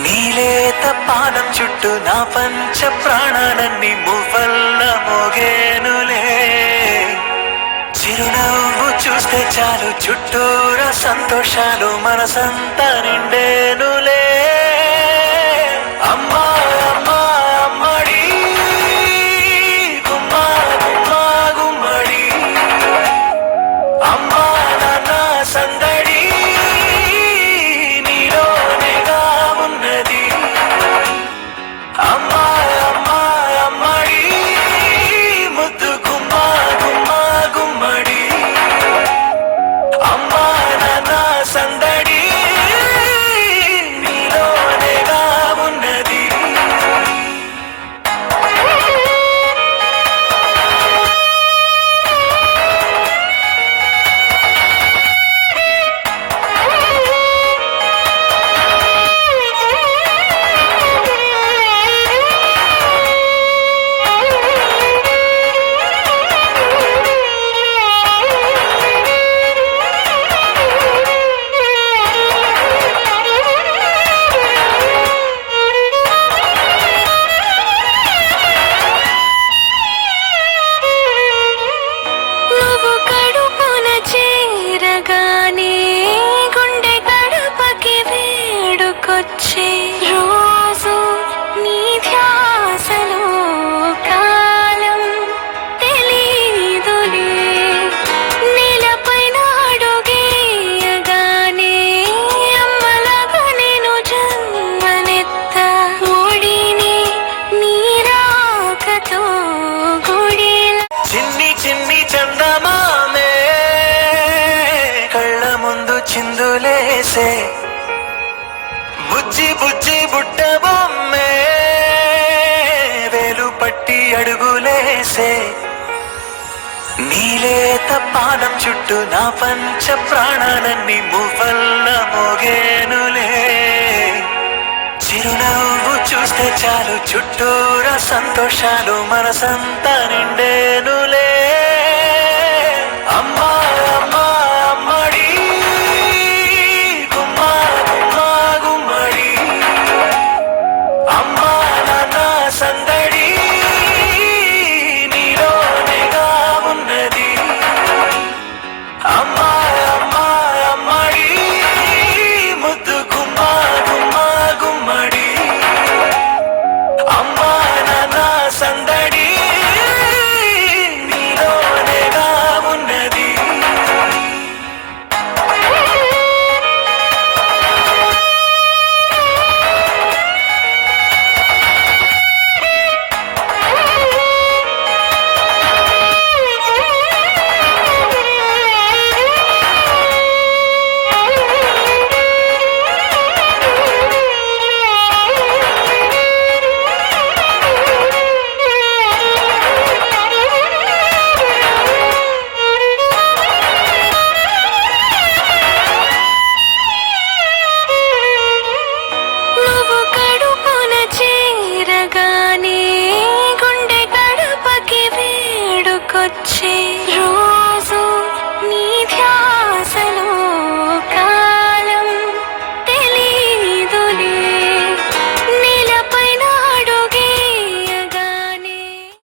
నీలేత పానం చుట్టూ నా పంచ ప్రాణాలన్నీ మువ్వల్ల మోగేనులే. చిరునవ్వు చూస్తే చాలు చుట్టూరా సంతోషాలు మనసంతా నిండేనులే. అమ్మా అమ్మా అమ్మడి గుమ్మా గుమ్మా గుమ్మడి, అమ్మా నాన్న సందడి నీలోనేగా ఉన్నది. అమ్మా అమ్మా అమ్మడి ముద్దు గుమ్మా గుమ్మా గుమ్మడి, అమ్మా నాన్న సందడి నీలోనేగా ఉన్నది. నువ్వు కడుపున చేరగానే గుండె గడపకి వేడుకొచ్చే రోజు నీ ధ్యాసలో కాలం తెలీదులే. నేలపైన అడుగేయగానే అమ్మలాగా నేను జన్మనెత్త. ఒడిని నీ రాకతో గుడిలా చిన్ని చిన్ని చందమామే కళ్ళ ముందు చిందులేసే, బుజ్జి బుజ్జి బుట్ట బొమ్మే వేలు పట్టి అడుగులేసే. నీలేత పానం చుట్టూ నా పంచ ప్రాణాలన్నీ మువ్వల్ల మోగేనులే. చిరునవ్వు చూస్తే చాలు చుట్టూరా సంతోషాలు మనసంతా నిండేనులే. అమ్మా